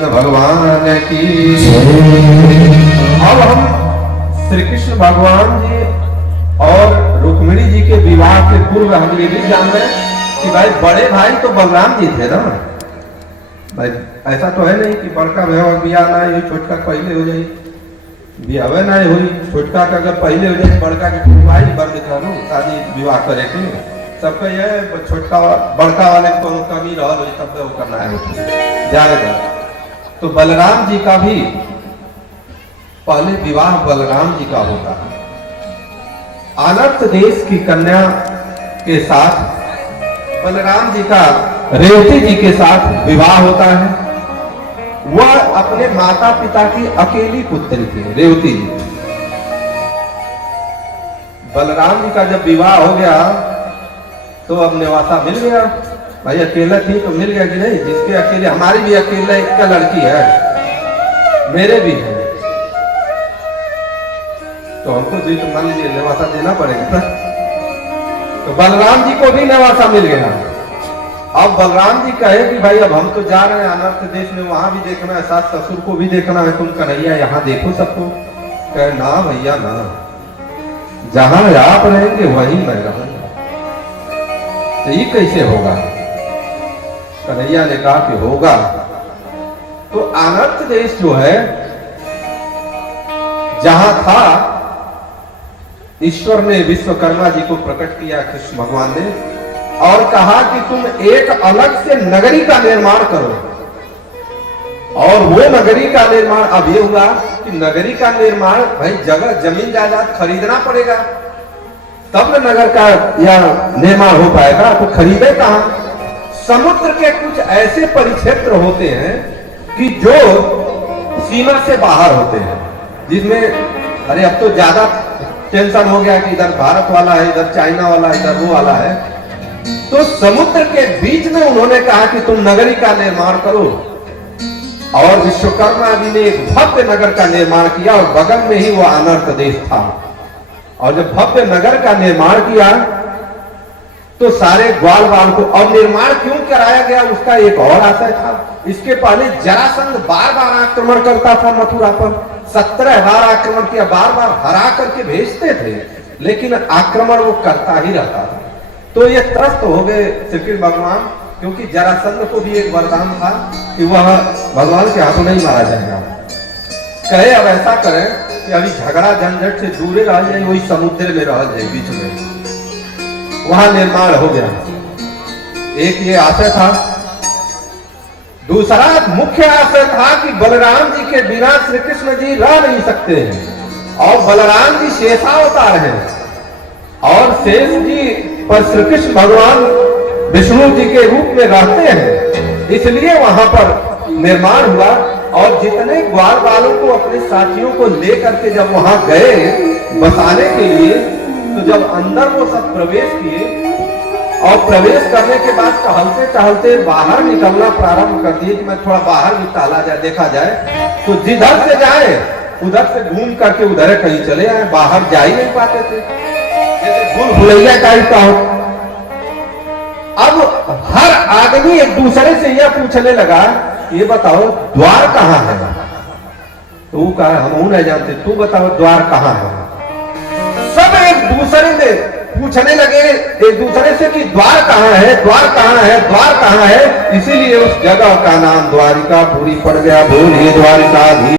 कृष्ण भगवान की। अब हम श्री कृष्ण भगवान जी और रुक्मिणी जी के विवाह के पूर्व हम ये भी जान रहे हैं कि भाई बड़े भाई तो बलराम जी थे ना भाई। ऐसा तो है नहीं कि बड़का भाई बिया ना हुई छोटका पहले हो जाए, बियावे ना हुई छोटका का अगर पहले हो जाए बड़का के भाई बंद करो शादी विवाह करे के सबका यह छोटका बड़का वाले को कमी रहा हो तब वो करना है जाएगा। तो बलराम जी का भी पहले विवाह बलराम जी का होता है। अनर्त देश की कन्या के साथ बलराम जी का रेवती जी के साथ विवाह होता है। वह अपने माता पिता की अकेली पुत्री थी रेवती जी। बलराम जी का जब विवाह हो गया तो अब निवासा मिल गया। भाई अकेला थी तो मिल गया कि नहीं, जिसके अकेले हमारी भी अकेला एक लड़की है, मेरे भी है, तो हमको जी तो मान लीजिए निवासा देना पड़ेगा। तो बलराम जी को भी निवासा मिल गया। अब बलराम जी कहे कि भाई अब हम तो जा रहे हैं अनर्थ देश में, वहां भी देखना है, सास ससुर को भी देखना है, तुम कन्हैया यहाँ देखो सबको। कहे ना भैया ना, जहां आप रहेंगे वहीं मैं रहूंगा। तो ये कैसे होगा? कन्हैया ने कहा कि होगा। तो अनर्थ देश जो है जहां था, ईश्वर ने विश्वकर्मा जी को प्रकट किया कृष्ण भगवान ने और कहा कि तुम एक अलग से नगरी का निर्माण करो। और वो नगरी का निर्माण अब ये हुआ कि नगरी का निर्माण भाई जगह जमीन जायदाद खरीदना पड़ेगा तब न नगर का या निर्माण हो पाएगा। तो खरीदे कहां? समुद्र के कुछ ऐसे परिक्षेत्र होते हैं कि जो सीमा से बाहर होते हैं, जिसमें अरे अब तो ज्यादा टेंशन हो गया कि इधर भारत वाला है, इधर चाइना वाला है, इधर वो वाला है। तो समुद्र के बीच में उन्होंने कहा कि तुम नगरी का निर्माण करो। और विश्वकर्मा जी ने एक भव्य नगर का निर्माण किया और बगल में ही वो अनर्थ देश था। और जब भव्य नगर का निर्माण किया तो सारे ग्वाल बाल को, और निर्माण क्यों कराया गया उसका एक और आशय था। इसके पहले जरासंध बार बार आक्रमण करता था मथुरा पर, 17 बार आक्रमण किया, बार बार हरा करके भेजते थे, लेकिन आक्रमण वो करता ही रहता था। तो ये त्रस्त हो गए श्री कृष्ण भगवान, क्योंकि जरासंध को भी एक वरदान था कि वह भगवान के हाथों नहीं मारा जाएगा। कहे अब ऐसा करें कि अभी झगड़ा झंझट से दूर रह जाए, वही समुद्र में रह जाए बीच में, वहां निर्माण हो गया। एक ये आशय था। दूसरा मुख्य आशय था कि बलराम जी के बिना श्री कृष्ण जी रह नहीं सकते हैं और बलराम जी शेषावतार हैं और शेष जी पर श्री कृष्ण भगवान विष्णु जी के रूप में रहते हैं, इसलिए वहां पर निर्माण हुआ। और जितने ग्वाल बालों को अपने साथियों को लेकर के जब वहां गए बसाने के लिए, तो जब अंदर वो सब प्रवेश किए और प्रवेश करने के बाद टहलते टहलते बाहर निकलना प्रारंभ कर दिए कि मैं थोड़ा बाहर भी टहला जाए, देखा जाए। तो जिधर से जाए उधर से घूम करके उधर कहीं चले आए, बाहर जा ही नहीं पाते थे, जैसे भूल भुलैया टाइप का हो। अब हर आदमी एक दूसरे से यह पूछने लगा, ये बताओ द्वार कहाँ है? तो वो कहा हम नहीं जानते, तू बताओ द्वार कहाँ है? सब एक दूसरे से पूछने लगे एक दूसरे से कि द्वार कहाँ है, द्वार कहाँ है, द्वार कहाँ है। इसीलिए उस जगह का नाम द्वारिका पूरी पड़ गया। बोलिए द्वारिका।